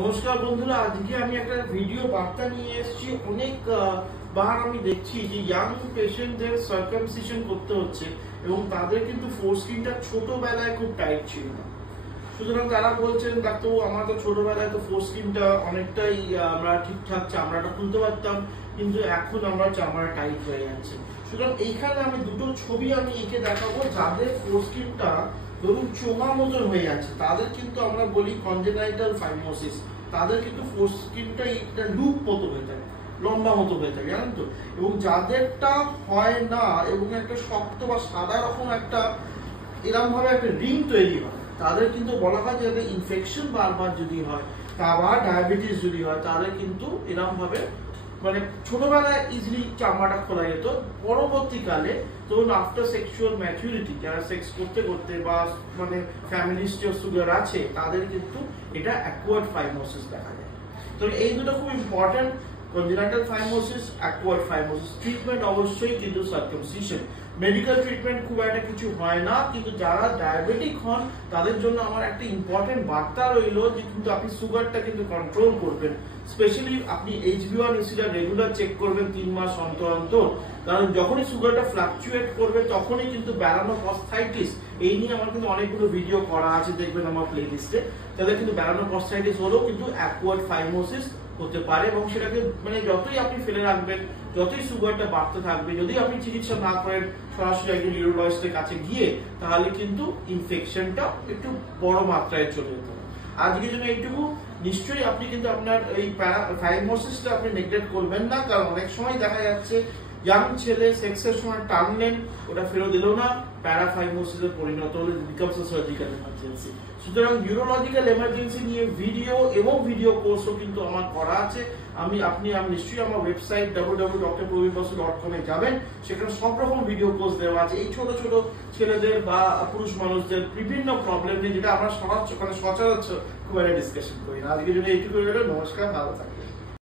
নমস্কার বন্ধুরা, আজকে আমি একটা ভিডিও বার্তা নিয়ে এসেছি। অনেক বার আমি দেখছি যে ইয়াং পেশেন্টদের সার্কামসিশন করতে হচ্ছে এবং তাদের কিন্তু ফোরস্কিনটা ছোটবেলায় খুব টাইট ছিল না। সুতরাং তারা বলছেন, ডাক্তারবাবু আমার তো ছোটবেলায় তো ফোরস্কিনটা অনেকটাই আমরা ঠিকঠাক চামড়াটা খুলতে পারতাম, কিন্তু এখন আমরা চামড়া টাইট হয়ে যাচ্ছে। সুতরাং এইখানে আমি দুটো ছবি আমি এঁকে দেখাবো। যাদের ফোরস্কিনটা ধরুন চোঙা মতন হয়ে যাচ্ছে, তাদের কিন্তু আমরা বলি কনজেনাইটাল ফাইমোসিস। তাদের কিন্তু ফোরস্কিনটা একটা লুপ মতো হয়ে থাকে, লম্বা মতো হয়ে থাকে, জানেন তো। এবং যাদেরটা হয় না এবং একটা শক্ত বা সাদা রকম একটা এরকম ভাবে একটা রিং তৈরি হয়, তাদের কিন্তু বলা হয় যে ইনফেকশন বারবার যদি হয় বা ডায়াবেটিস যদি হয়, তাদের কিন্তু এরকম ভাবে মানে ছোটবেলায় ইজিলি চামড়াটা খোলা যেত। পরবর্তীকালে ধরুন আফটার সেক্সুয়াল ম্যাচুরিটি, যারা সেক্স করতে করতে বা মানে ফ্যামিলি সুগার আছে, তাদের কিন্তু এটা অ্যাকুয়ার্ড ফাইমোসিস দেখা যায়। তো এই দুটো খুব important, congenital phimosis, acquired phimosis. Treatment অবশ্যই কিন্তু সার্কামসিশন। মেডিকেল ট্রিটমেন্ট খুব একটা কিছু হয় না, কিন্তু যারা ডায়াবেটিক হন তাদের জন্য আমার একটা ইম্পর্টেন্ট বার্তা রইল যে কিন্তু আপনি সুগারটা কিন্তু কন্ট্রোল করবেন। স্পেশালি আপনি HbA1c-টা রেগুলার চেক করবেন 3 মাস অন্তর অন্তর, কারণ যখনই সুগারটা ফ্লাকচুয়েট করবে তখনই কিন্তু ব্যারানোপস্থেটিস, এই নিয়ে আমার কিন্তু অনেকগুলো ভিডিও করা আছে, দেখবেন আমার প্লেলিস্টে। তাদের কিন্তু ব্যারানোপস্থেটিস হলেও কিন্তু অ্যাকুয়ার্ড ফাইমোসিস হতে পারে এবং সেটাকে মানে যতই আপনি ফেলে রাখবেন, যতই সুগারটা বাড়তে থাকবে, যদি আপনি চিকিৎসা না করেন সরাসরি একজন নিউরোলজিস্টের কাছে গিয়ে, তাহলে কিন্তু ইনফেকশনটা একটু বড় মাত্রায় চলে যেতে পারে। আজকের জন্য এইটুকু। নিশ্চয়ই আপনি কিন্তু আপনার এই ফাইমোসিসটা আপনি নেগলেক্ট করবেন না, কারণ অনেক সময় দেখা যাচ্ছে ইয়াং ছেলে সেক্সের সময় টানলেন, ওটা ফেরত দিল না, প্যারাফাইমোসিসে পরিণত হলে বিকামস আ সার্জিক্যাল এমার্জেন্সি। সুতরাং নিউরোলজিক্যাল এমার্জেন্সি নিয়ে ভিডিও এবং ভিডিও কোর্সও কিন্তু আমার করা আছে। আপনি নিশ্চয়ই আমার ওয়েবসাইট www.drprabirbasu.com এ যাবেন, সেখানে সব রকম ভিডিও কোর্স দেওয়া আছে এই ছোট ছোট ছেলেদের বা পুরুষ মানুষদের বিভিন্ন প্রবলেম নিয়ে, যেটা আমরা সচরাচর খুব একটা ডিসকাশন করি না। আজকের জন্য এইটুকু। নমস্কার, ভালো থাকবেন।